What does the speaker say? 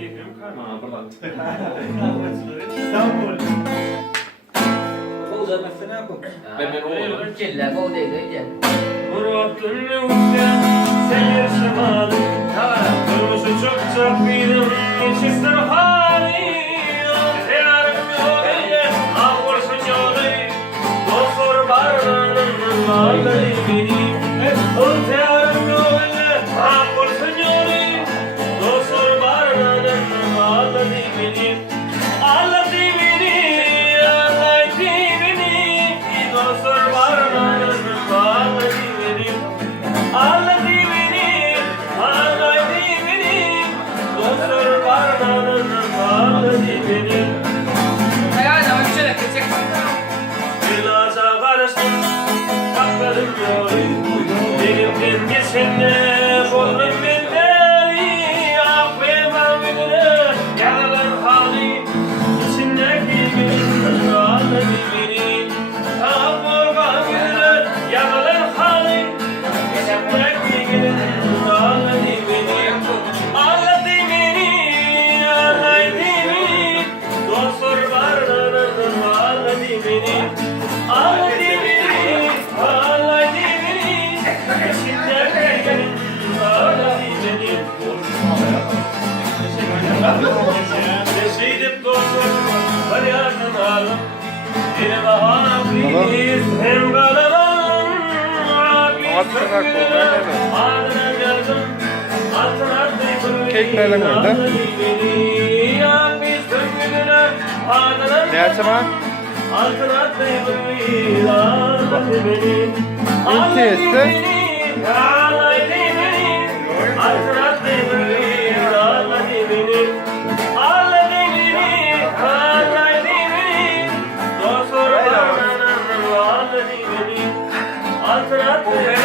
Keyfim karma. Ha, buradan. Fawzan mesela bu. Ben oğlum. Kelle kol değil. Murat'ın yuvda seyir şemalı. Durmuşu çok çok benim hiç ister hali. Yarım yok elle ağırsın yolu. Dostur barınanın varlığı benim. Yarım yok elle ağırsın yolu. Dostur barınanın varlığı benim. Ağladı beni, ağladı beni. Dostur barınanın varlığı benim. Ağladı beni, ağladı beni. Dostur barınanın varlığı benim. Hayal ama şöyle geçecek. Bilaza karıştım, bakmadım yolu. Benimden geçenle boynum bendeli. Affetmem beni, yaralar hali. İçindeki gülün ağladı beni. Tamurgan gülün yaralar hali. İçindeki gülün ağladı beni. Ağladı beni, ağladı beni. Dostur varlığının ağladı beni. Ağladı beni, ağladı beni. İçindeki gülün ağladı beni. Neşeydim dostum, var yardım alım. Benim abimiz hem kalamam. Adına geldim, altına tıkırıyım. Keklerle mi orada? Ne açama? Altına tıkırıyım. Ağladı beni. İlk etse? Ağladı beni. Altına tıkırıyım. Ağladı beni. Ağladı beni. Ağladı beni. Dostur bağlanan ağladı beni. Altına tıkırıyım.